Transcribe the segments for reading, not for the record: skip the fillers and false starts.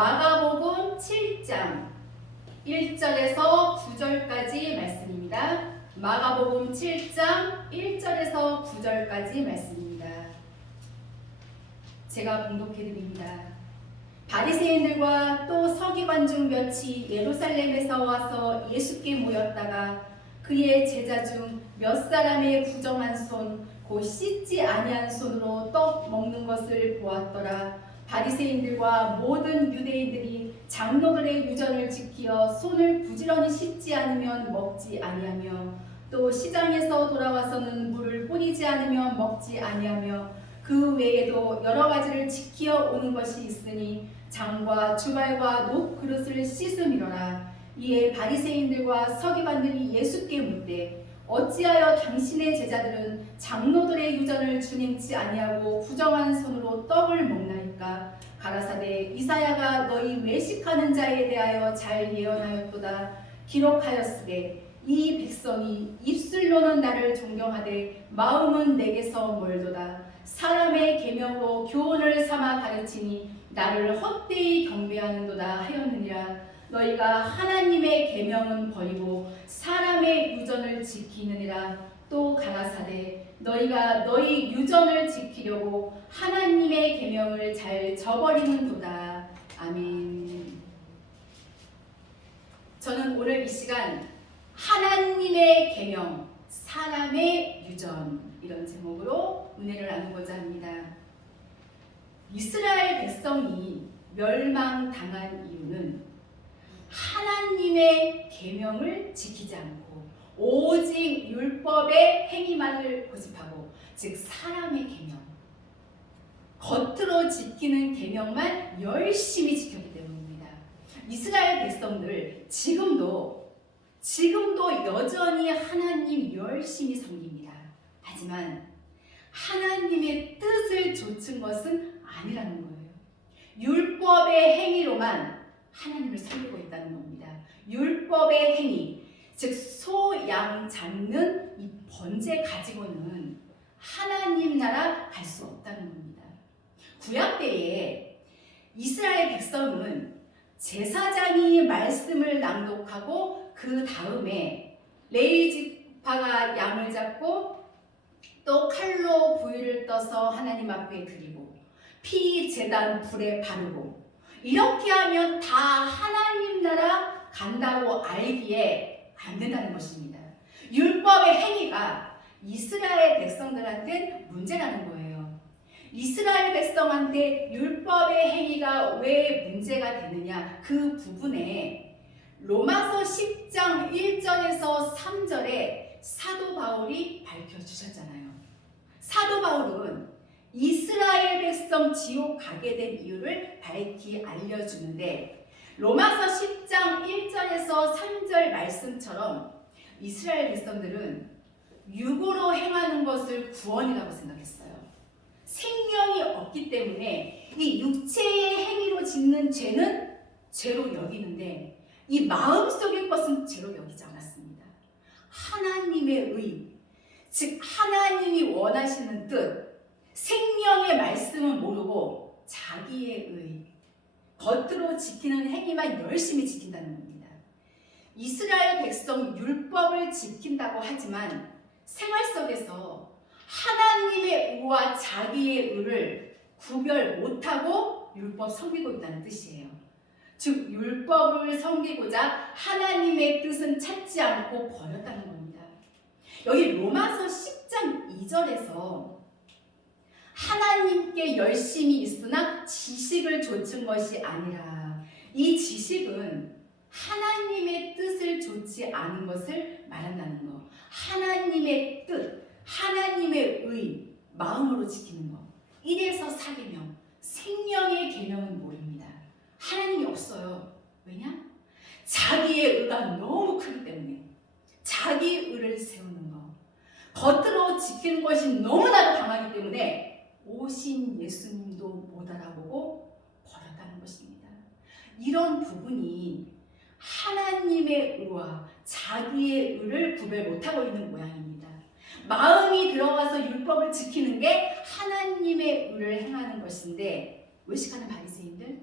마가복음 7장 1절에서 9절까지 말씀입니다. 마가복음 7장 1절에서 9절까지 말씀입니다. 제가 봉독해드립니다. 바리새인들과 또 서기관 중 몇이 예루살렘에서 와서 예수께 모였다가 그의 제자 중 몇 사람의 부정한 손, 곧 씻지 아니한 손으로 떡 먹는 것을 보았더라. 바리새인들과 모든 유대인들이 장로들의 유전을 지키어 손을 부지런히 씻지 않으면 먹지 아니하며 또 시장에서 돌아와서는 물을 뿌리지 않으면 먹지 아니하며 그 외에도 여러 가지를 지키어 오는 것이 있으니 장과 주발과 녹 그릇을 씻음이로라. 이에 바리새인들과 서기관들이 예수께 묻되 어찌하여 당신의 제자들은 장로들의 유전을 준행치 아니하고 부정한 손으로 떡을 먹나이까? 가라사대 이사야가 너희 외식하는 자에 대하여 잘 예언하였도다. 기록하였으되 이 백성이 입술로는 나를 존경하되 마음은 내게서 멀도다. 사람의 계명으로 교훈을 삼아 가르치니 나를 헛되이 경배하는도다 하였느니라. 너희가 하나님의 계명은 버리고 사람의 유전을 지키느니라. 또 가라사대 너희가 너희 유전을 지키려고 하나님의 계명을 잘 저버리는도다. 아멘. 저는 오늘 이 시간 하나님의 계명, 사람의 유전 이런 제목으로 은혜를 나누고자 합니다. 이스라엘 백성이 멸망당한 이유는 하나님의 계명을 지키지 않고 오직 율법의 행위만을 고집하고, 즉 사람의 계명, 겉으로 지키는 계명만 열심히 지켰기 때문입니다. 이스라엘 백성들 지금도 여전히 하나님 열심히 섬깁니다. 하지만 하나님의 뜻을 좇은 것은 아니라는 거예요. 율법의 행위로만 하나님을 섬기고 있다는 겁니다. 율법의 행위, 즉 소, 양 잡는 이 번제 가지고는 하나님 나라 갈 수 없다는 겁니다. 구약 때에 이스라엘 백성은 제사장이 말씀을 낭독하고 그 다음에 레위 지파가 양을 잡고 또 칼로 부위를 떠서 하나님 앞에 드리고 피 제단 불에 바르고 이렇게 하면 다 하나님 나라 간다고 알기에 안 된다는 것입니다. 율법의 행위가 이스라엘 백성들한테 문제라는 거예요. 이스라엘 백성한테 율법의 행위가 왜 문제가 되느냐, 그 부분에 로마서 10장 1절에서 3절에 사도 바울이 밝혀주셨잖아요. 사도 바울은 이스라엘 백성 지옥 가게 된 이유를 밝히 알려주는데, 로마서 10장 1절에서 3절 말씀처럼 이스라엘 백성들은 육으로 행하는 것을 구원이라고 생각했어요. 생명이 없기 때문에 이 육체의 행위로 짓는 죄는 죄로 여기는데 이 마음속의 것은 죄로 여기지 않았습니다. 하나님의 의, 즉 하나님이 원하시는 뜻, 생명의 말씀은 모르고 자기의 의, 겉으로 지키는 행위만 열심히 지킨다는 겁니다. 이스라엘 백성 율법을 지킨다고 하지만 생활 속에서 하나님의 의와 자기의 의를 구별 못하고 율법 섬기고 있다는 뜻이에요. 즉 율법을 섬기고자 하나님의 뜻은 찾지 않고 버렸다는 겁니다. 여기 로마서 10장 2절에서 하나님께 열심히 있으나 지식을 좇은 것이 아니라, 이 지식은 하나님의 뜻을 좇지 않은 것을 말한다는 것. 하나님의 뜻, 하나님의 의, 마음으로 지키는 것. 1에서 4계명, 생명의 계명은 모릅니다. 하나님이 없어요. 왜냐? 자기의 의가 너무 크기 때문에. 자기 의를 세우는 것. 겉으로 지키는 것이 너무나도 강하기 때문에 오신 예수님도 못 알아보고 버렸다는 것입니다. 이런 부분이 하나님의 의와 자기의 의를 구별 못하고 있는 모양입니다. 마음이 들어가서 율법을 지키는 게 하나님의 의를 행하는 것인데, 외식하는 바리새인들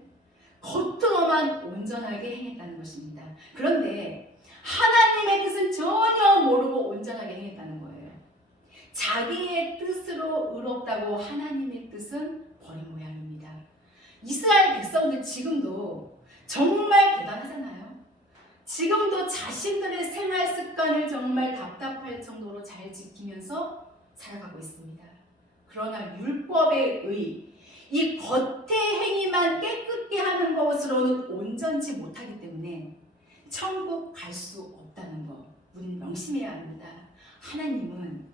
겉으로 겉으로만 온전하게 행했다는 것입니다. 그런데 하나님의 뜻은 전혀 모르고 온전하게 행했다는 거예요. 자기의 뜻으로 의롭다고 하나님의 뜻은 버린 모양입니다. 이스라엘 백성들 지금도 정말 대단하잖아요. 지금도 자신들의 생활 습관을 정말 답답할 정도로 잘 지키면서 살아가고 있습니다. 그러나 율법의 의, 이 겉의 행위만 깨끗게 하는 것으로는 온전치 못하기 때문에 천국 갈 수 없다는 것, 우리는 명심해야 합니다. 하나님은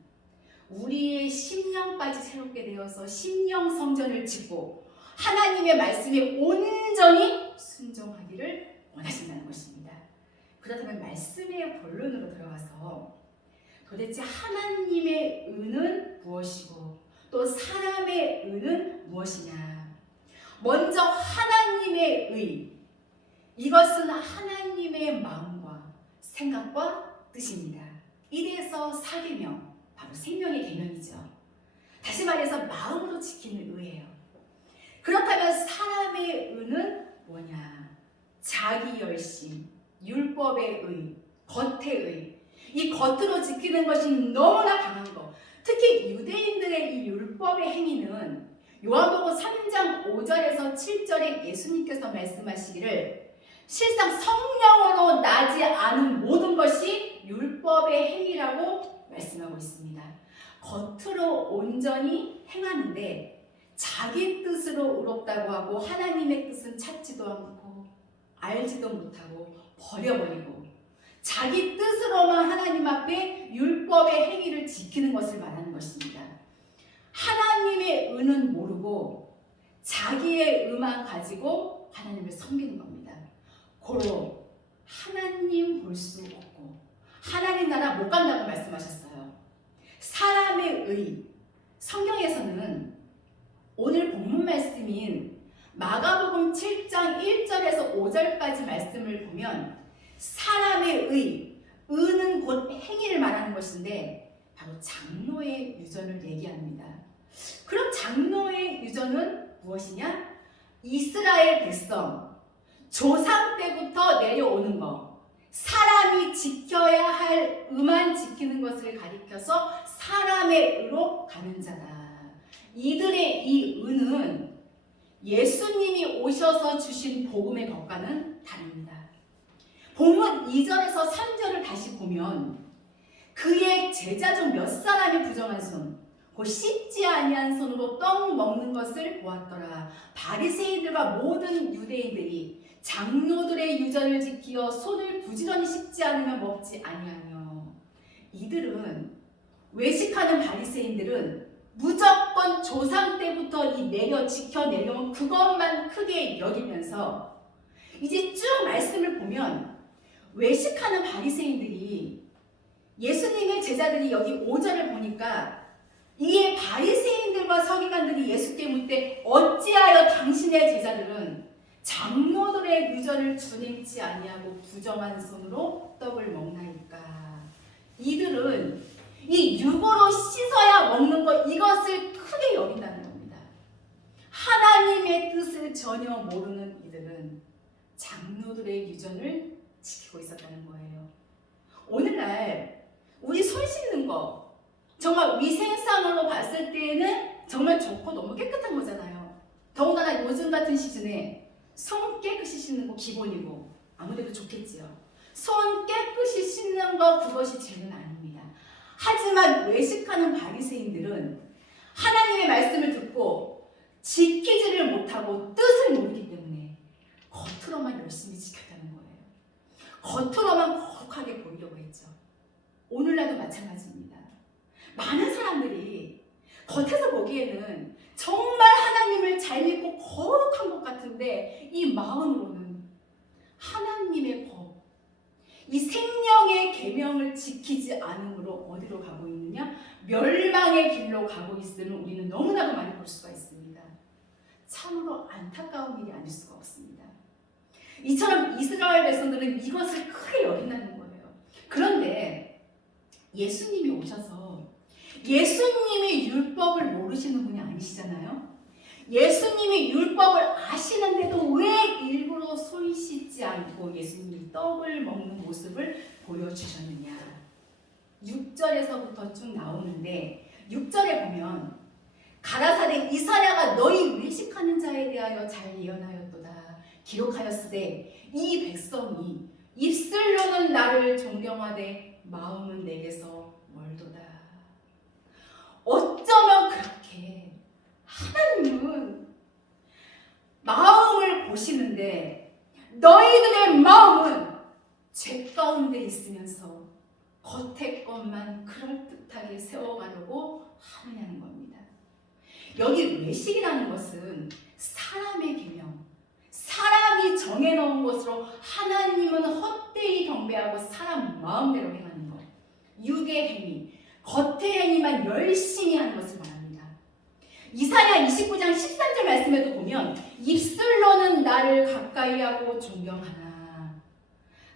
우리의 심령까지 새롭게 되어서 심령 성전을 짓고 하나님의 말씀에 온전히 순종하기를 원하신다는 것입니다. 그렇다면 말씀의 본론으로 들어가서 도대체 하나님의 의는 무엇이고 또 사람의 의는 무엇이냐. 먼저 하나님의 의, 이것은 하나님의 마음과 생각과 뜻입니다. 이래서 사계명, 바로 생명의 계명이죠. 다시 말해서 마음으로 지키는 의예요. 그렇다면 사람의 의는 뭐냐? 자기 열심, 율법의 의, 겉의 의, 이 겉으로 지키는 것이 너무나 강한 것. 특히 유대인들의 이 율법의 행위는 요한복음 3장 5절에서 7절에 예수님께서 말씀하시기를 실상 성령으로 나지 않은 모든 것이 율법의 행위라고 말씀하고 있습니다. 겉으로 온전히 행하는데 자기 뜻으로 의롭다고 하고 하나님의 뜻은 찾지도 않고 알지도 못하고 버려버리고 자기 뜻으로만 하나님 앞에 율법의 행위를 지키는 것을 말하는 것입니다. 하나님의 의는 모르고 자기의 의만 가지고 하나님을 섬기는 겁니다. 고로 하나님 볼 수 없고 하나님 나라 못 간다고 말씀하셨어요. 사람의 의, 성경에서는 오늘 본문 말씀인 마가복음 7장 1절에서 5절까지 말씀을 보면 사람의 의는 곧 행위를 말하는 것인데 바로 장로의 유전을 얘기합니다. 그럼 장로의 유전은 무엇이냐? 이스라엘 백성, 조상 때부터 내려오는 것, 사람이 지켜야 할 의만 지키는 것을 가리켜서 사람의 의로 가는 자다. 이들의 이 의는 예수님이 오셔서 주신 복음의 것과는 다릅니다. 본문 2절에서 3절을 다시 보면 그의 제자 중 몇 사람이 부정한 손, 곧 씻지 아니한 손으로 떡 먹는 것을 보았더라. 바리새인들과 모든 유대인들이 장로들의 유전을 지키어 손을 부지런히 씻지 않으면 먹지 아니하며. 이들은 외식하는 바리새인들은 무조건 조상 때부터 지켜 내려온 그것만 크게 여기면서 이제 쭉 말씀을 보면 외식하는 바리새인들이 예수님의 제자들이 여기 5절을 보니까 이에 바리새인들과 서기관들이 예수께 묻되 어찌하여 당신의 제자들은 장로들의 유전을 준행치 아니하고 부정한 손으로 떡을 먹나이까. 이들은 이 육으로 씻어야 먹는 것, 이것을 크게 여긴다는 겁니다. 하나님의 뜻을 전혀 모르는 이들은 장로들의 유전을 지키고 있었다는 거예요. 오늘날 우리 손 씻는 거 정말 위생상으로 봤을 때는 정말 좋고 너무 깨끗한 거잖아요. 더군다나 요즘 같은 시즌에 손 깨끗이 씻는 거 기본이고 아무래도 좋겠지요. 손 깨끗이 씻는 거 그것이 죄는 아닙니다. 하지만 외식하는 바리새인들은 하나님의 말씀을 듣고 지키지를 못하고 뜻을 모르기 때문에 겉으로만 열심히 지켰다는 거예요. 겉으로만 거룩하게 보이려고 했죠. 오늘날도 마찬가지입니다. 많은 사람들이 겉에서 보기에는 정말 하나님을 잘 믿고 거룩한 것 같은데 이 마음으로는 하나님의 법, 이 생명의 계명을 지키지 않음으로 어디로 가고 있느냐? 멸망의 길로 가고 있음을 우리는 너무나도 많이 볼 수가 있습니다. 참으로 안타까운 일이 아닐 수가 없습니다. 이처럼 이스라엘 백성들은 이것을 크게 여긴다는 거예요. 그런데 예수님이 오셔서 예수님이 율법을 모르시는 분이 아니시잖아요. 예수님이 율법을 아시는데도 왜 일부러 손 떡을 먹는 모습을 보여주셨느냐. 6절에서부터 쭉 나오는데 6절에 보면 가라사대 이사야가 너희 외식하는 자에 대하여 잘 예언하였도다. 기록하였으되 이 백성이 입술로는 나를 존경하되 마음은 내게서 멀도다. 어쩌면 그렇게 하나님은 마음을 보시는데 너희들의 마음은 죄 가운데 있으면서 겉의 것만 그럴듯하게 세워가려고 하느냐는 겁니다. 여기 외식이라는 것은 사람의 계명, 사람이 정해놓은 것으로 하나님은 헛되이 경배하고 사람 마음대로 행하는 것, 육의 행위, 겉의 행위만 열심히 하는 것을 말합니다. 이사야 29장 13절 말씀에도 보면 입술로는 나를 가까이하고 존경하나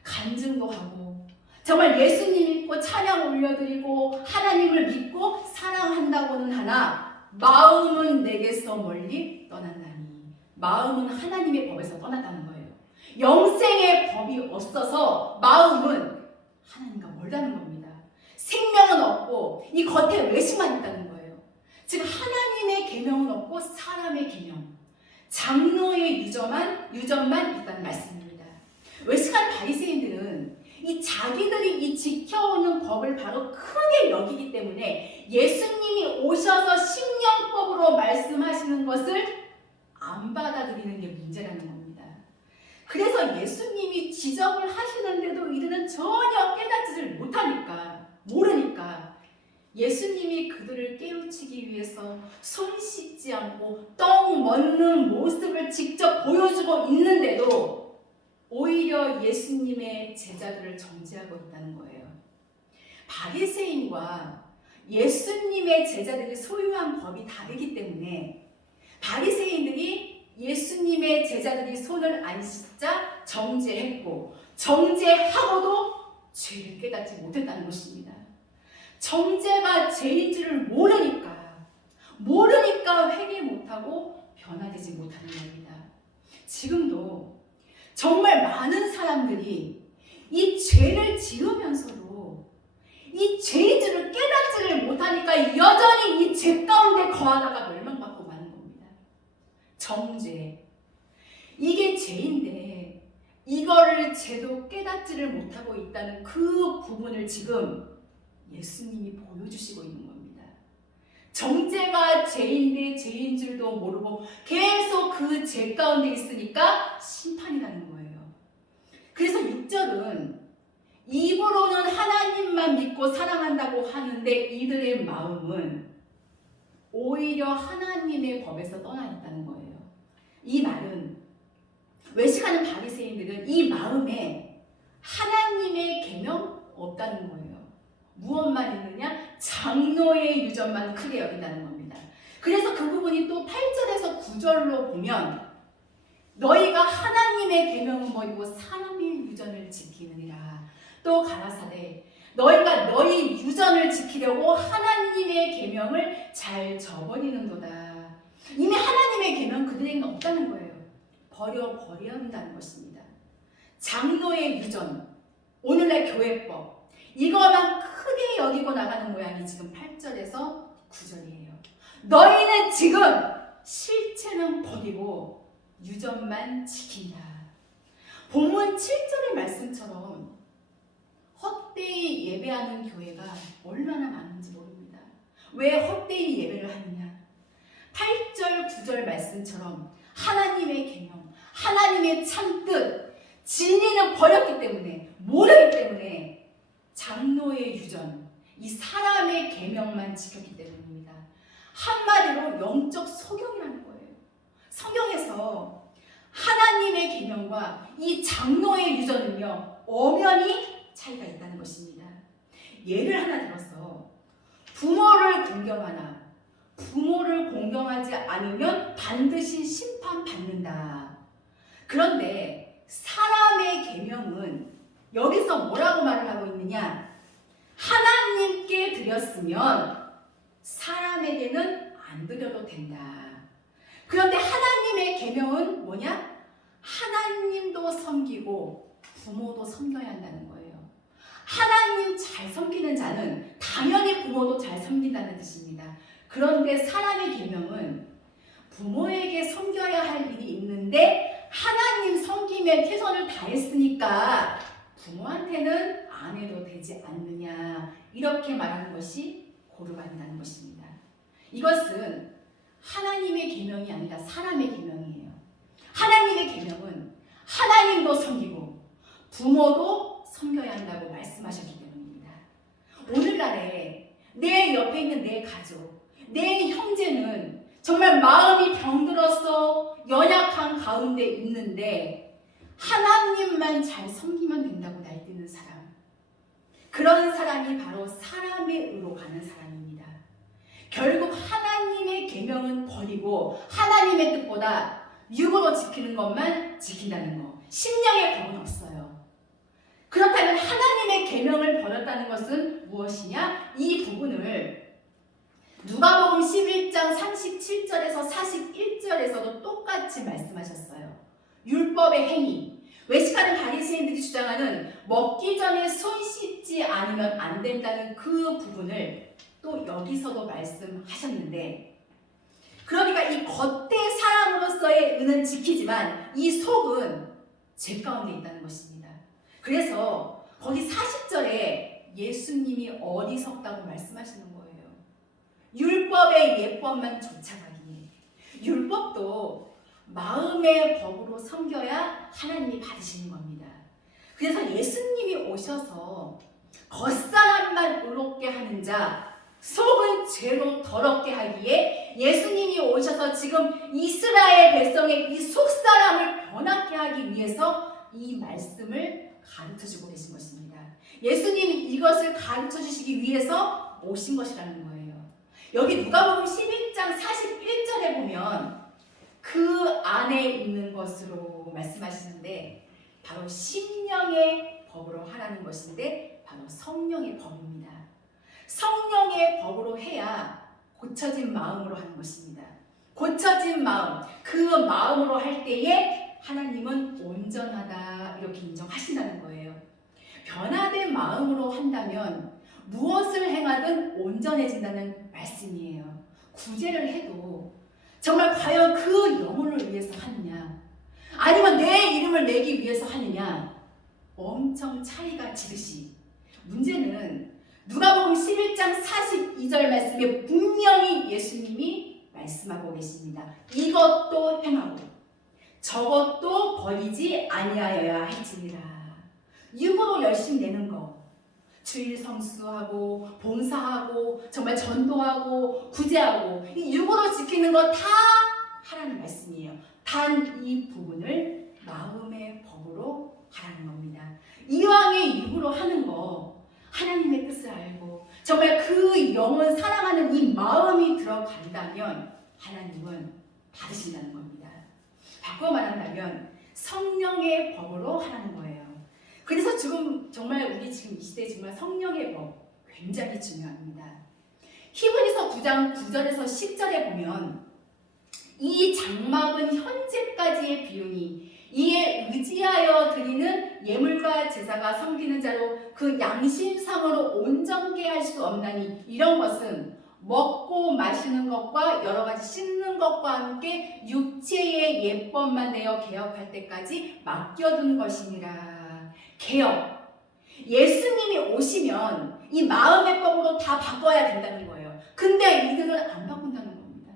간증도 하고 정말 예수님 믿고 찬양 올려드리고 하나님을 믿고 사랑한다고는 하나 마음은 내게서 멀리 떠난다니. 마음은 하나님의 법에서 떠났다는 거예요. 영생의 법이 없어서 마음은 하나님과 멀다는 겁니다. 생명은 없고 이 겉에 외식만 있다는 거예요. 즉 하나님의 계명은 없고 사람의 계명, 장로의 유전만 있다는 말씀입니다. 외식하는 바리새인들은 이 자기들이 이 지켜오는 법을 바로 크게 여기기 때문에 예수님이 오셔서 십령법으로 말씀하시는 것을 안 받아들이는 게 문제라는 겁니다. 그래서 예수님이 지적을 하시는데도 이들은 전혀 깨닫지를 못하니까, 모르니까 예수님이 그들을 깨우치기 위해서 손 씻지 않고 떡 먹는 모습을 직접 보여주고 있는데도 오히려 예수님의 제자들을 정죄하고 있다는 거예요. 바리새인과 예수님의 제자들이 소유한 법이 다르기 때문에 바리새인들이 예수님의 제자들이 손을 안 씻자 정죄했고 정죄하고도 죄를 깨닫지 못했다는 것입니다. 정죄가 죄인지를 모르니까 회개 못하고 변화되지 못하는 겁니다. 지금도 정말 많은 사람들이 이 죄를 지으면서도 이 죄인지를 깨닫지를 못하니까 여전히 이 죄 가운데 거하다가 멸망받고 마는 겁니다. 정죄. 이게 죄인데 이거를 죄도 깨닫지를 못하고 있다는 그 부분을 지금 예수님이 보여주시고 있는 겁니다. 정죄가 죄인데 죄인 줄도 모르고 계속 그 죄 가운데 있으니까 심판이라는 거예요. 그래서 6절은 입으로는 하나님만 믿고 사랑한다고 하는데 이들의 마음은 오히려 하나님의 법에서 떠나 있다는 거예요. 이 말은 외식하는 바리새인들은 이 마음에 하나님의 계명 없다는 거예요. 무엇만 있느냐? 장로의 유전만 크게 여긴다는 겁니다. 그래서 그 부분이 또 8절에서 9절로 보면 너희가 하나님의 계명은 뭐이고 사람의 유전을 지키느니라. 또 가라사대 너희가 너희 유전을 지키려고 하나님의 계명을 잘 저버리는도다. 이미 하나님의 계명 그들에게는 없다는 거예요. 버려야 한다는 것입니다. 장로의 유전, 오늘날 교회법, 이거만 크게 여기고 나가는 모양이 지금 8절에서 9절이에요. 너희는 지금 실체는 버리고 유전만 지킨다. 본문 7절의 말씀처럼 헛되이 예배하는 교회가 얼마나 많은지 모릅니다. 왜 헛되이 예배를 하느냐? 8절, 9절 말씀처럼 하나님의 계명, 하나님의 참뜻, 진리는 버렸기 때문에, 모르기 때문에 장로의 유전, 이 사람의 계명만 지켰기 때문입니다. 한마디로 영적 소경이라는 거예요. 성경에서 하나님의 계명과 이 장로의 유전은요, 엄연히 차이가 있다는 것입니다. 예를 하나 들어서 부모를 공경하나 부모를 공경하지 않으면 반드시 심판받는다. 그런데 사람의 계명은 여기서 뭐라고 말을 하고 있느냐? 하나님께 드렸으면 사람에게는 안 드려도 된다. 그런데 하나님의 계명은 뭐냐? 하나님도 섬기고 부모도 섬겨야 한다는 거예요. 하나님 잘 섬기는 자는 당연히 부모도 잘 섬긴다는 뜻입니다. 그런데 사람의 계명은 부모에게 섬겨야 할 일이 있는데 하나님 섬김에 최선을 다했으니까 부모한테는 안 해도 되지 않느냐, 이렇게 말하는 것이 고르받는다는 것입니다. 이것은 하나님의 계명이 아니라 사람의 계명이에요. 하나님의 계명은 하나님도 섬기고 부모도 섬겨야 한다고 말씀하셨기 때문입니다. 오늘날에 내 옆에 있는 내 가족, 내 형제는 정말 마음이 병들어서 연약한 가운데 있는데 하나님만 잘 섬기면 된다고 날뛰는 사람, 그런 사람이 바로 사람의 의로 가는 사람입니다. 결국 하나님의 계명은 버리고 하나님의 뜻보다 육으로 지키는 것만 지킨다는 거, 심령의 법은 없어요. 그렇다면 하나님의 계명을 버렸다는 것은 무엇이냐? 이 부분을 누가복음 11장 37절에서 41절에서도 똑같이 말씀하셨어요. 율법의 행위, 외식하는 바리새인들이 주장하는 먹기 전에 손 씻지 않으면 안 된다는 그 부분을 또 여기서도 말씀하셨는데, 그러니까 이 겉의 사람으로서의 의는 지키지만 이 속은 죄 가운데 있다는 것입니다. 그래서 거기 40절에 예수님이 어리석다고 말씀하시는 거예요. 율법의 예법만 쫓아가기에, 율법도 마음의 법으로 섬겨야 하나님이 받으시는 겁니다. 그래서 예수님이 오셔서 겉사람만 의롭게 하는 자, 속은 죄로 더럽게 하기에 예수님이 오셔서 지금 이스라엘 백성의 이 속사람을 변하게 하기 위해서 이 말씀을 가르쳐주고 계신 것입니다. 예수님이 이것을 가르쳐주시기 위해서 오신 것이라는 거예요. 여기 누가복음 11장 41절에 보면 그 안에 있는 것으로 말씀하시는데 바로 심령의 법으로 하라는 것인데 바로 성령의 법입니다. 성령의 법으로 해야 고쳐진 마음으로 하는 것입니다. 고쳐진 마음, 그 마음으로 할 때에 하나님은 온전하다 이렇게 인정하신다는 거예요. 변화된 마음으로 한다면 무엇을 행하든 온전해진다는 말씀이에요. 구제를 해도 정말 과연 그 영혼을 위해서 하느냐, 아니면 내 이름을 내기 위해서 하느냐, 엄청 차이가 지듯이 문제는 누가복음 11장 42절 말씀에 분명히 예수님이 말씀하고 계십니다. 이것도 행하고 저것도 버리지 아니하여야 할지니라. 육으로 열심히 내는 거, 주일 성수하고 봉사하고 정말 전도하고 구제하고 이 육으로 지키는 거 다 하라는 말씀이에요. 단 이 부분을 마음의 법으로 하라는 겁니다. 이왕의 육으로 하는 거 하나님의 뜻을 알고 정말 그 영혼 사랑하는 이 마음이 들어간다면 하나님은 받으신다는 겁니다. 바꿔 말한다면 성령의 법으로 하라는 거예요. 그래서 지금 정말 우리 지금 이 시대에 정말 성령의 법 굉장히 중요합니다. 히브리서 9장 9절에서 10절에 보면 이 장막은 현재까지의 비유니 이에 의지하여 드리는 예물과 제사가 섬기는 자로 그 양심상으로 온전케 할 수 없나니 이런 것은 먹고 마시는 것과 여러 가지 씻는 것과 함께 육체의 예법만 내어 개혁할 때까지 맡겨둔 것이니라. 개혁. 예수님이 오시면 이 마음의 법으로 다 바꿔야 된다는 거예요. 근데 이들은 안 바꾼다는 겁니다.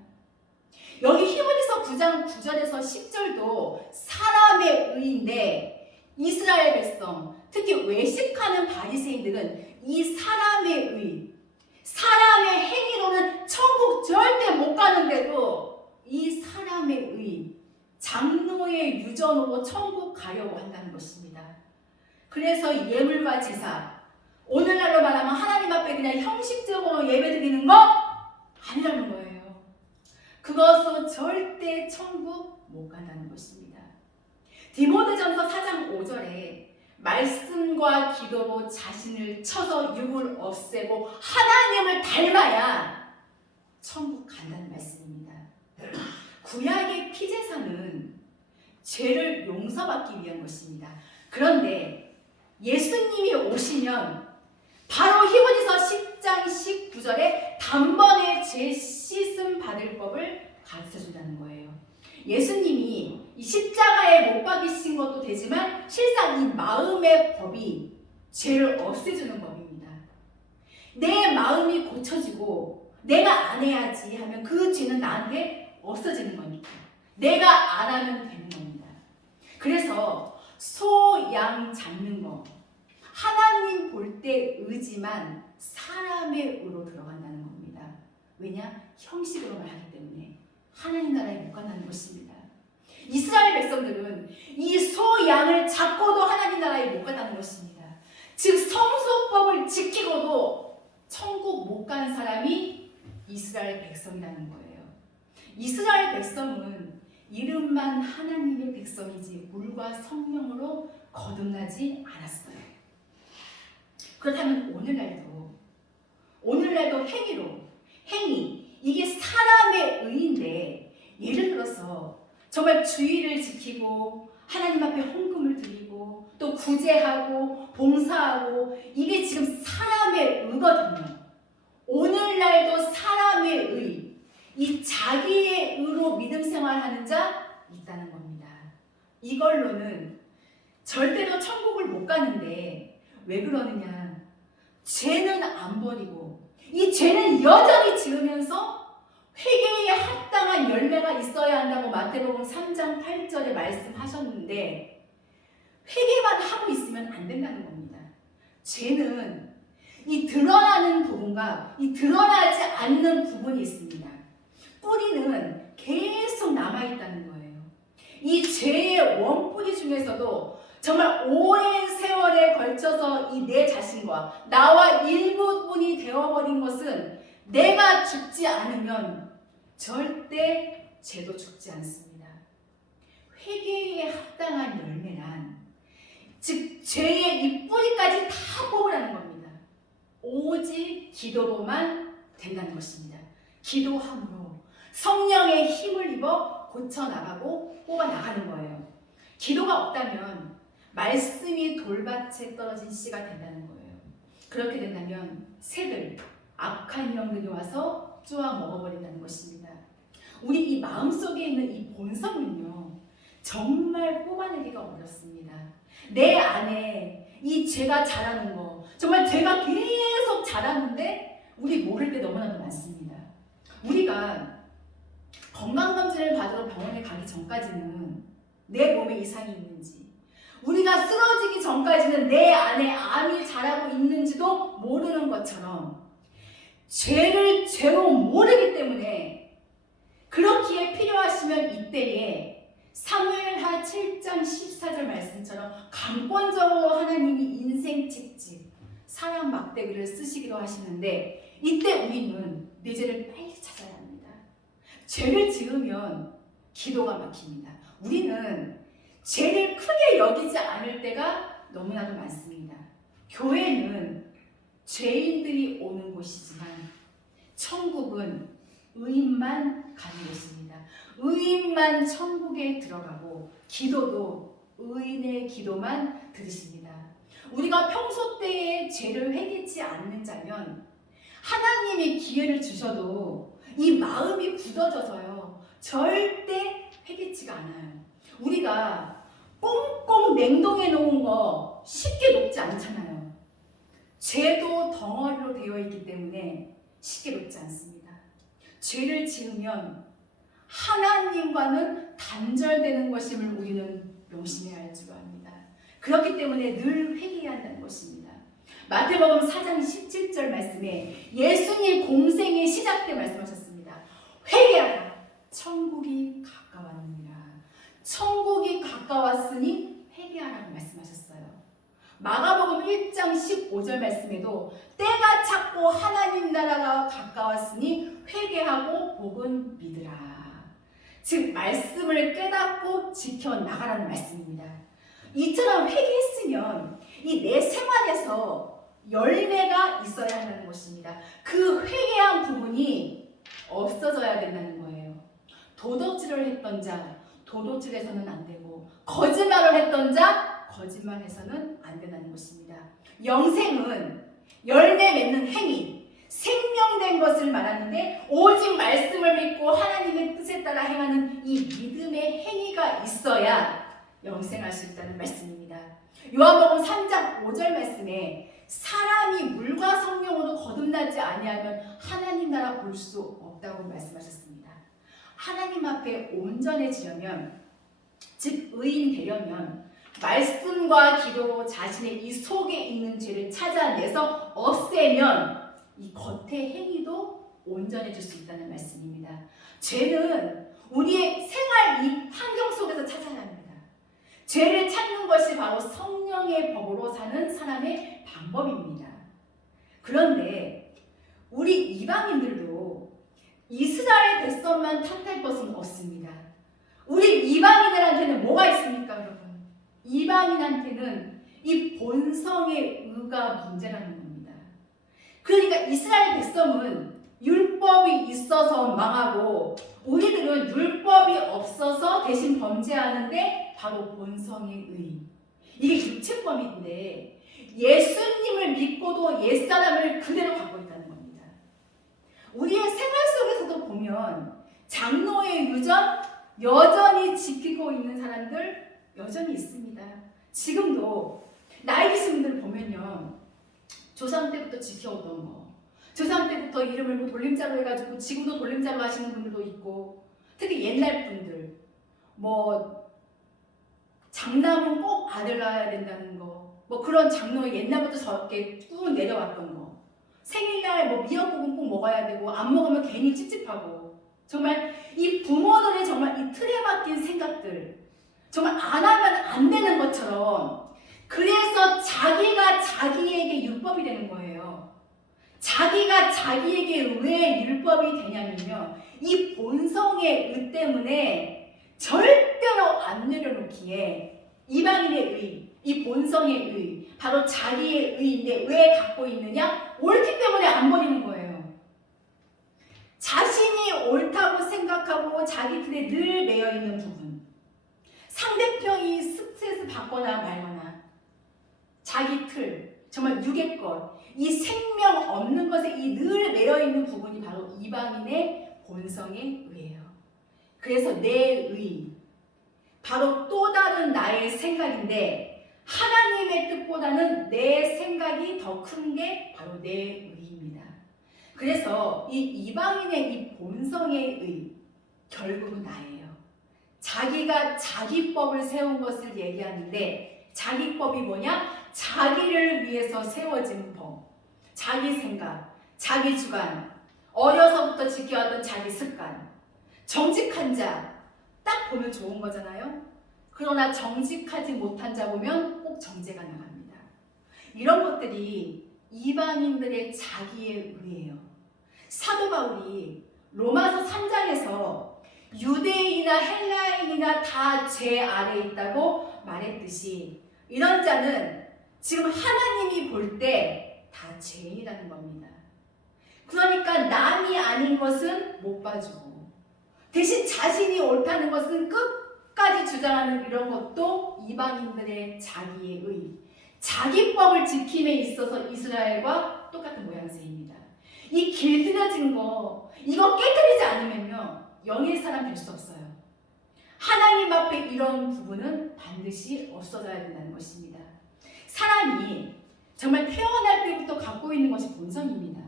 여기 히브리서 9장 9절에서 10절도 사람의 의인데 이스라엘 백성, 특히 외식하는 바리새인들은 이 사람의 의, 사람의 행위로는 천국 절대 못 가는데도 이 사람의 의, 장로의 유전으로 천국 가려고 한다는 것입니다. 그래서 예물과 제사, 오늘날로 말하면 하나님 앞에 그냥 형식적으로 예배드리는 거 아니라는 거예요. 그것은 절대 천국 못 간다는 것입니다. 디모데전서 4장 5절에 말씀과 기도로 자신을 쳐서 육을 없애고 하나님을 닮아야 천국 간다는 말씀입니다. 구약의 피제사는 죄를 용서받기 위한 것입니다. 그런데 예수님이 오시면 바로 히브리서 10장 19절에 단번에 죄 씻음 받을 법을 가르쳐준다는 거예요. 예수님이 이 십자가에 못 박이신 것도 되지만 실상 이 마음의 법이 죄를 없애주는 법입니다. 내 마음이 고쳐지고 내가 안 해야지 하면 그 죄는 나한테 없어지는 거니까 내가 안 하면 되는 겁니다. 그래서 소, 양 잡는 거 하나님 볼 때 의지만 사람의 의로 들어간다는 겁니다. 왜냐? 형식으로만 하기 때문에 하나님 나라에 못 간다는 것입니다. 이스라엘 백성들은 이 소, 양을 잡고도 하나님 나라에 못 간다는 것입니다. 즉 성소법을 지키고도 천국 못 간 사람이 이스라엘 백성이라는 거예요. 이스라엘 백성은 이름만 하나님의 백성이지 물과 성령으로 거듭나지 않았어요. 그렇다면 오늘날도 행위 이게 사람의 의인데 예를 들어서 정말 주의를 지키고 하나님 앞에 헌금을 드리고 또 구제하고 봉사하고 이게 지금 사람의 의거든요. 오늘날도 사람의 의, 이 자기의 의로 믿음 생활하는 자 있다는 겁니다. 이걸로는 절대로 천국을 못 가는데 왜 그러느냐? 죄는 안 버리고 이 죄는 여전히 지으면서 회개에 합당한 열매가 있어야 한다고 마태복음 3장 8절에 말씀하셨는데 회개만 하고 있으면 안 된다는 겁니다. 죄는 이 드러나는 부분과 이 드러나지 않는 부분이 있습니다. 뿌리는 계속 남아있다는 거예요. 이 죄의 원뿌리 중에서도 정말 오랜 세월에 걸쳐서 이 내 자신과 나와 일부분이 되어버린 것은 내가 죽지 않으면 절대 죄도 죽지 않습니다. 회개에 합당한 열매란 즉 죄의 이 뿌리까지 다 뽑으라는 겁니다. 오직 기도로만 된다는 것입니다. 기도함으로 성령의 힘을 입어 고쳐나가고 뽑아나가는 거예요. 기도가 없다면 말씀이 돌밭에 떨어진 씨가 된다는 거예요. 그렇게 된다면 새들, 악한 영들이 와서 쪼아 먹어버린다는 것입니다. 우리 이 마음속에 있는 이 본성은요 정말 뽑아내기가 어렵습니다. 내 안에 이 죄가 자라는 거 정말 죄가 계속 자라는데 우리 모를 때 너무나도 많습니다. 우리가 건강검진을 받으러 병원에 가기 전까지는 내 몸에 이상이 있는지 우리가 쓰러지기 전까지는 내 안에 암이 자라고 있는지도 모르는 것처럼 죄를 죄로 모르기 때문에 그렇기에 필요하시면 이때에 사무엘하 7장 14절 말씀처럼 강권적으로 하나님이 인생 책집 사랑 막대기를 쓰시기도 하시는데 이때 우리는 내 죄를 빨리 찾아야 합니다. 죄를 지으면 기도가 막힙니다. 우리는 죄를 크게 여기지 않을 때가 너무나도 많습니다. 교회는 죄인들이 오는 곳이지만 천국은 의인만 가는 곳입니다. 의인만 천국에 들어가고 기도도 의인의 기도만 들으십니다. 우리가 평소 때에 죄를 회개치 않는 자면 하나님이 기회를 주셔도 이 마음이 굳어져서요 절대 회개치가 않아요. 우리가 꽁꽁 냉동해 놓은 거 쉽게 녹지 않잖아요. 죄도 덩어리로 되어 있기 때문에 쉽게 녹지 않습니다. 죄를 지으면 하나님과는 단절되는 것임을 우리는 명심해야 할 줄 압니다. 그렇기 때문에 늘 회개해야 한다는 것입니다. 마태복음 4장 17절 말씀에 예수님 공생의 시작 때 말씀하셨습니다. 회개하라 천국이 가까웠느니라. 천국이 가까웠으니 회개하라고 말씀하셨어요. 마가복음 1장 15절 말씀에도 때가 찼고 하나님 나라가 가까웠으니 회개하고 복은 믿으라. 즉 말씀을 깨닫고 지켜나가라는 말씀입니다. 이처럼 회개했으면 이 내 생활에서 열매가 있어야 한다는 것입니다. 그 회개한 부분이 없어져야 된다는 거예요. 도둑질을 했던 자 도둑질해서는 안 되고 거짓말을 했던 자 거짓말 것으로만 해서는 안 된다는 것입니다. 영생은 열매 맺는 행위, 생명된 것을 말하는데 오직 말씀을 믿고 하나님의 뜻에 따라 행하는 이 믿음의 행위가 있어야 영생할 수 있다는 말씀입니다. 요한복음 3장 5절 말씀에 사람이 물과 성령으로 거듭나지 아니하면 하나님 나라 볼 수 없다고 말씀하셨습니다. 하나님 앞에 온전해지려면, 즉 의인 되려면 말씀과 기도, 자신의 이 속에 있는 죄를 찾아내서 없애면 이 겉의 행위도 온전해질 수 있다는 말씀입니다. 죄는 우리의 생활 이 환경 속에서 찾아야 합니다. 죄를 찾는 것이 바로 성령의 법으로 사는 사람의 방법입니다. 그런데 우리 이방인들도 이스라엘 백성만 탓할 것은 없습니다. 우리 이방인들한테는 뭐가 있습니까, 여러분? 이방인한테는 이 본성의 의가 문제라는 겁니다. 그러니까 이스라엘 백성은 율법이 있어서 망하고 우리들은 율법이 없어서 대신 범죄하는데 바로 본성의 의. 이게 육체법인데 예수님을 믿고도 옛사람을 그대로 갖고 있다는 겁니다. 우리의 생활 속에서도 보면 장로의 유전 여전히 지키고 있는 사람들 여전히 있습니다. 지금도 나이 드신 분들 보면요, 조상 때부터 지켜오던 거, 조상 때부터 이름을 뭐 돌림자로 해가지고 지금도 돌림자로 하시는 분들도 있고, 특히 옛날 분들 뭐 장남은 꼭 아들 낳아야 된다는 거, 뭐 그런 장로 옛날부터 저렇게 쭉 내려왔던 거, 생일날 뭐 미역국은 꼭 먹어야 되고 안 먹으면 괜히 찝찝하고, 정말 이 부모들의 정말 이 틀에 박힌 생각들, 정말 안 하면 안 되는 것처럼, 그래서 자기가 자기에게 율법이 되는 거예요. 자기가 자기에게 왜 율법이 되냐면요, 이 본성의 의 때문에 절대로 안 내려놓기에 이방인의 의, 이 본성의 의, 바로 자기의 의인데 왜 갖고 있느냐? 옳기 때문에 안 버리는 거예요. 자신이 옳다고 생각하고 자기 틀에 늘 매여있는 부분, 상대편이 스트레스 받거나 말거나 자기 틀, 정말 육의 것, 이 생명 없는 것에 이 늘 매여있는 부분이 바로 이방인의 본성의 의예요. 그래서 내 의, 바로 또 다른 나의 생각인데 하나님의 뜻보다는 내 생각이 더 큰 게 바로 내 의입니다. 그래서 이 이방인의 이 본성의 의, 결국은 나예요. 자기가 자기 법을 세운 것을 얘기하는데 자기 법이 뭐냐? 자기를 위해서 세워진 법, 자기 생각, 자기 주관, 어려서부터 지켜왔던 자기 습관, 정직한 자, 딱 보면 좋은 거잖아요. 그러나 정직하지 못한 자 보면 꼭 정죄가 나갑니다. 이런 것들이 이방인들의 자기의 의예요. 사도 바울이 로마서 3장에서 유대인이나 헬라인이나 다 죄 아래에 있다고 말했듯이 이런 자는 지금 하나님이 볼 때 다 죄인이라는 겁니다. 그러니까 남이 아닌 것은 못 봐주고 대신 자신이 옳다는 것은 끝까지 주장하는 이런 것도 이방인들의 자기의 의, 자기 법을 지킴에 있어서 이스라엘과 똑같은 모양새입니다. 이 길들여진 거, 이거 깨뜨리지 않으면요 영의 사람 될 수 없어요. 하나님 앞에 이런 부분은 반드시 없어져야 된다는 것입니다. 사람이 정말 태어날 때부터 갖고 있는 것이 본성입니다.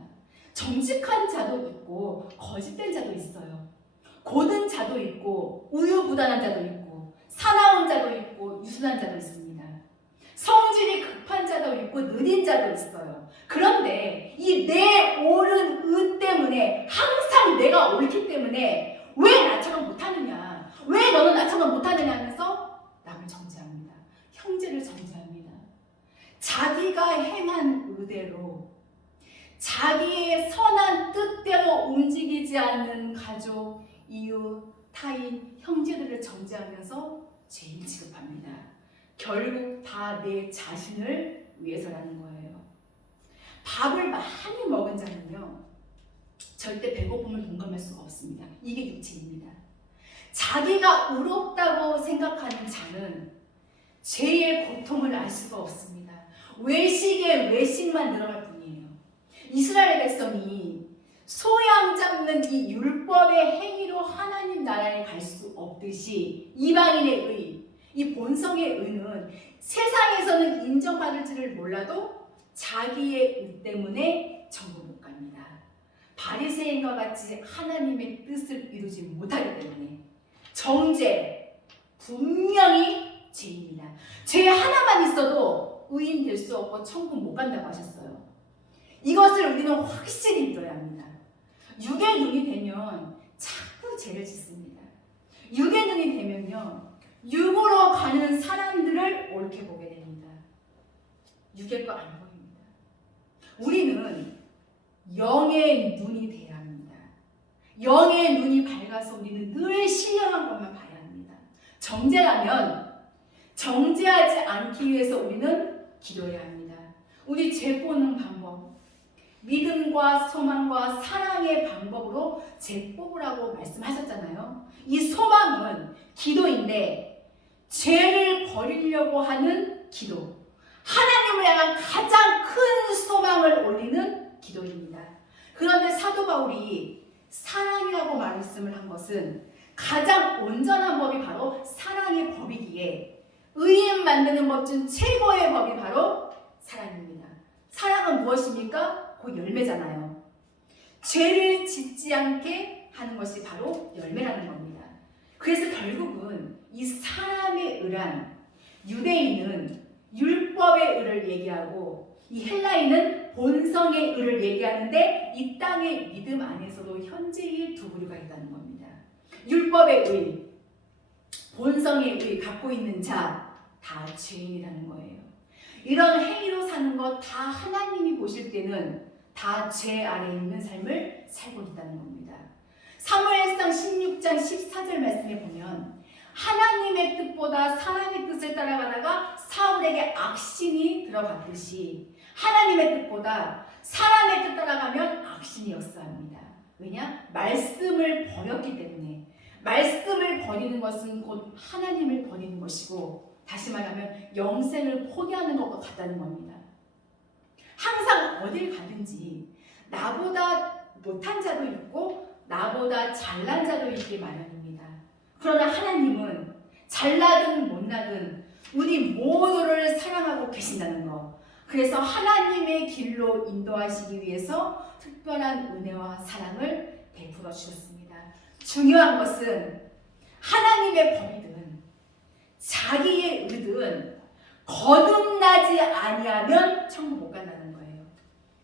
정직한 자도 있고 거짓된 자도 있어요. 고든 자도 있고 우유부단한 자도 있고 사나운 자도 있고 유순한 자도 있습니다. 성질이 급한 자도 있고 느린 자도 있어요. 그런데 이 내 옳은 의 때문에 항상 내가 옳기 때문에 왜 나처럼 못하느냐, 왜 너는 나처럼 못하느냐 하면서 남을 정죄합니다. 형제를 정죄합니다. 자기가 행한 의대로 자기의 선한 뜻대로 움직이지 않는 가족, 이웃, 타인, 형제들을 정죄하면서 죄인 취급합니다. 결국 다 내 자신을 위해서라는 거예요. 밥을 많이 먹은 자는요 절대 배고픔을 동감할 수가 없습니다. 이게 육체입니다. 자기가 의롭다고 생각하는 자는 죄의 고통을 알 수가 없습니다. 외식에 외식만 늘어날 뿐이에요. 이스라엘 백성이 소양 잡는 이 율법의 행위로 하나님 나라에 갈 수 없듯이 이방인의 의, 이 본성의 의는 세상에서는 인정받을지를 몰라도 자기의 의 때문에 천국 못 갑니다. 바리새인과 같이 하나님의 뜻을 이루지 못하기 때문에 정죄, 분명히 죄입니다. 죄 하나만 있어도 의인 될 수 없고 천국 못 간다고 하셨어요. 이것을 우리는 확실히 믿어야 합니다. 육의 눈이 되면 자꾸 죄를 짓습니다. 육의 눈이 되면요, 육으로 가는 사람들을 옳게 보게 됩니다. 육의 거 안 보입니다. 우리는 영의 눈이 돼야 합니다. 영의 눈이 밝아서 우리는 늘 신령한 것만 봐야 합니다. 정죄라면 정죄하지 않기 위해서 우리는 기도해야 합니다. 우리 죄 뽑는 방법, 믿음과 소망과 사랑의 방법으로 죄 뽑으라고 말씀하셨잖아요. 이 소망은 기도인데 죄를 버리려고 하는 기도, 하나님을 향한 가장 큰 소망을 올리는 기도입니다. 그런데 사도 바울이 사랑이라고 말씀을 한 것은 가장 온전한 법이 바로 사랑의 법이기에 의인 만드는 법 중 최고의 법이 바로 사랑입니다. 사랑은 무엇입니까? 그 열매잖아요. 죄를 짓지 않게 하는 것이 바로 열매라는 겁니다. 그래서 결국은 이 사람의 의란, 유대인은 율법의 의를 얘기하고 이 헬라인은 본성의 의를 얘기하는데 이 땅의 믿음 안에서도 현재의 두 부류가 있다는 겁니다. 율법의 의, 본성의 의 갖고 있는 자 다 죄인이라는 거예요. 이런 행위로 사는 것 다 하나님이 보실 때는 다 죄 아래에 있는 삶을 살고 있다는 겁니다. 사무엘상 16장 14절 말씀에 보면 하나님의 뜻보다 사람의 뜻을 따라가다가 사울에게 악신이 들어갔듯이 하나님의 뜻보다 사람의 뜻 따라가면 악신이 역사합니다. 왜냐? 말씀을 버렸기 때문에. 말씀을 버리는 것은 곧 하나님을 버리는 것이고, 다시 말하면 영생을 포기하는 것과 같다는 겁니다. 항상 어딜 가든지 나보다 못한 자도 있고 나보다 잘난 자도 있기 마련입니다. 그러나 하나님은 잘나든 못나든 우리 모두를 사랑하고 계신다는 것. 그래서 하나님의 길로 인도하시기 위해서 특별한 은혜와 사랑을 베풀어 주셨습니다. 중요한 것은 하나님의 법이든 자기의 의든 거듭나지 아니하면 천국 못 간다는 거예요.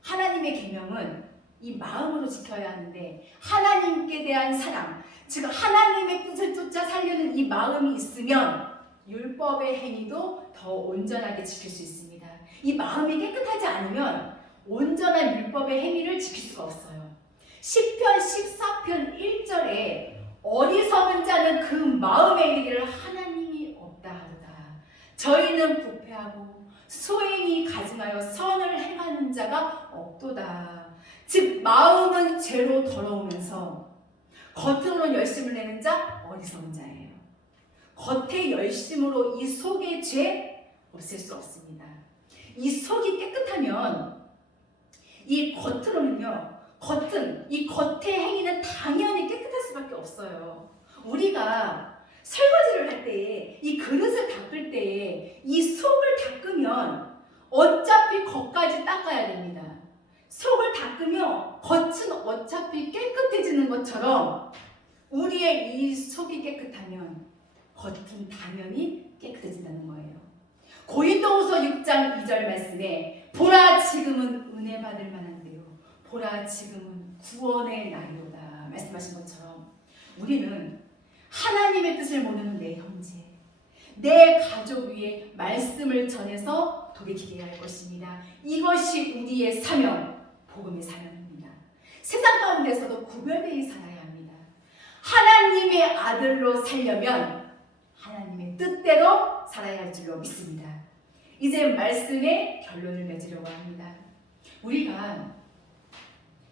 하나님의 계명은 이 마음으로 지켜야 하는데 하나님께 대한 사랑, 즉 하나님의 뜻을 쫓아 살려는 이 마음이 있으면 율법의 행위도 더 온전하게 지킬 수 있습니다. 이 마음이 깨끗하지 않으면 온전한 율법의 행위를 지킬 수가 없어요. 시편 14편 1절에 어리석은 자는 그 마음에 이르기를 하나님이 없다 하도다. 저희는 부패하고 소인이 가증하여 선을 행하는 자가 없도다. 즉 마음은 죄로 더러우면서 겉으로는 열심을 내는 자 어리석은 자예요. 겉의 열심으로 이 속의 죄 없앨 수 없습니다. 이 속이 깨끗하면 이 겉으로는요, 이 겉의 행위는 당연히 깨끗할 수밖에 없어요. 우리가 설거지를 할 때에 이 그릇을 닦을 때에 이 속을 닦으면 어차피 겉까지 닦아야 됩니다. 속을 닦으면 겉은 어차피 깨끗해지는 것처럼 우리의 이 속이 깨끗하면 겉은 당연히 깨끗해진다는 거예요. 고린도후서 6장 2절 말씀에 보라 지금은 은혜 받을 만한데요, 보라 지금은 구원의 날이로다 말씀하신 것처럼 우리는 하나님의 뜻을 모르는 내 형제, 내 가족 위에 말씀을 전해서 돌이키게 할 것입니다. 이것이 우리의 사명, 복음의 사명입니다. 세상 가운데서도 구별되어 살아야 합니다. 하나님의 아들로 살려면 하나님의 뜻대로 살아야 할 줄로 믿습니다. 이제 말씀의 결론을 맺으려고 합니다. 우리가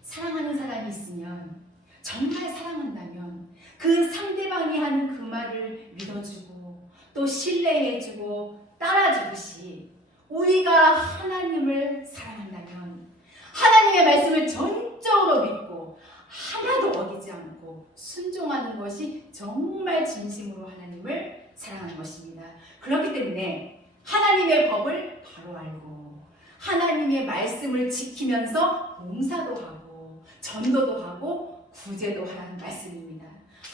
사랑하는 사람이 있으면, 정말 사랑한다면 그 상대방이 하는 그 말을 믿어주고 또 신뢰해주고 따라주듯이 우리가 하나님을 사랑한다면 하나님의 말씀을 전적으로 믿고 하나도 어기지 않고 순종하는 것이 정말 진심으로 하나님을 사랑하는 것입니다. 그렇기 때문에 하나님의 법을 바로 알고 하나님의 말씀을 지키면서 봉사도 하고 전도도 하고 구제도 하라는 말씀입니다.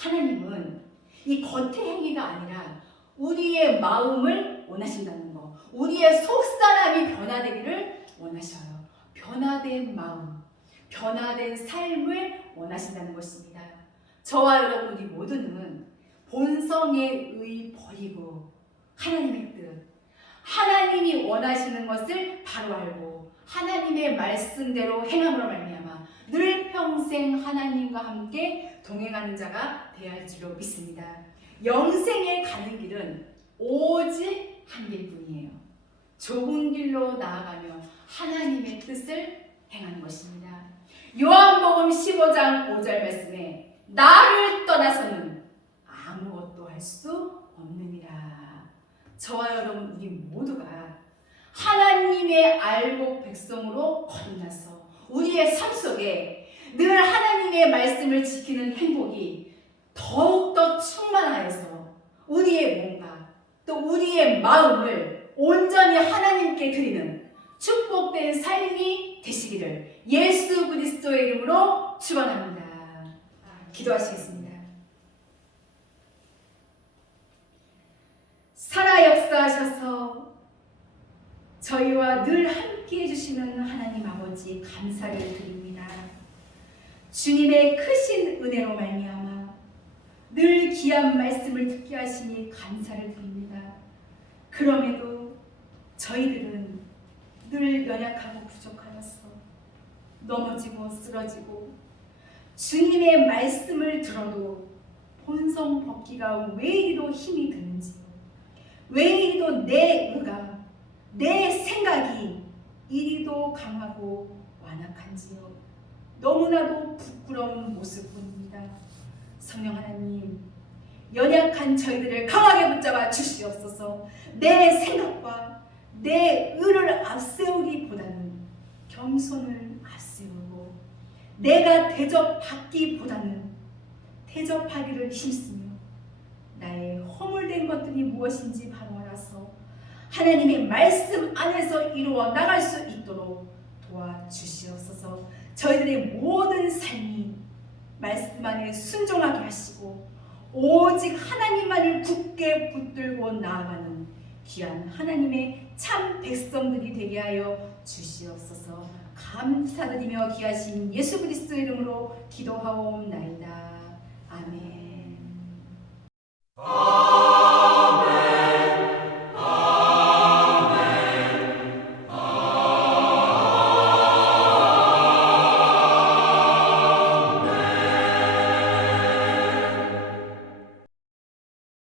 하나님은 이 겉의 행위가 아니라 우리의 마음을 원하신다는 거, 우리의 속사람이 변화되기를 원하셔요. 변화된 마음, 변화된 삶을 원하신다는 것입니다. 저와 여러분 우리 모두는 본성의 의 버리고 하나님의 뜻, 하나님이 원하시는 것을 바로 알고 하나님의 말씀대로 행함으로 말미암아 늘 평생 하나님과 함께 동행하는 자가 되어야 할 줄로 믿습니다. 영생에 가는 길은 오직 한 길뿐이에요. 좁은 길로 나아가며 하나님의 뜻을 행하는 것입니다. 요한복음 15장 5절 말씀에 나를 떠나서는 아무것도 할 수 없느니라. 저와 여러분 우리 모두가 하나님의 알곡 백성으로 거듭나서 우리의 삶 속에 늘 하나님의 말씀을 지키는 행복이 더욱더 충만하여서 우리의 몸과 또 우리의 마음을 온전히 하나님께 드리는 축복된 삶이 되시기를 예수 그리스도의 이름으로 축원합니다. 기도하시겠습니다. 살아 역사하셔서 저희와 늘 함께 해주시는 하나님 아버지 감사를 드립니다. 주님의 크신 은혜로 말미암아 늘 귀한 말씀을 듣게 하시니 감사를 드립니다. 그럼에도 저희들은 늘 연약하고 부족하였어 넘어지고 쓰러지고 주님의 말씀을 들어도 본성 벗기가 왜 이리도 힘이 드는지, 왜 이리도 내 의가, 내 생각이 이리도 강하고 완악한지요. 너무나도 부끄러운 모습뿐입니다. 성령 하나님, 연약한 저희들을 강하게 붙잡아 주시옵소서. 내 생각과 내 의를 앞세우기보다는 겸손을 앞세우고 내가 대접받기보다는 대접하기를 힘쓰며 나의 허물된 것들이 무엇인지 바로 알아서 하나님의 말씀 안에서 이루어 나갈 수 있도록 도와주시옵소서. 저희들의 모든 삶이 말씀 안에 순종하게 하시고 오직 하나님만을 굳게 붙들고 나아가는 귀한 하나님의 참 백성들이 되게 하여 주시옵소서. 감사드리며 귀하신 예수 그리스도의 이름으로 기도하옵나이다. 아멘.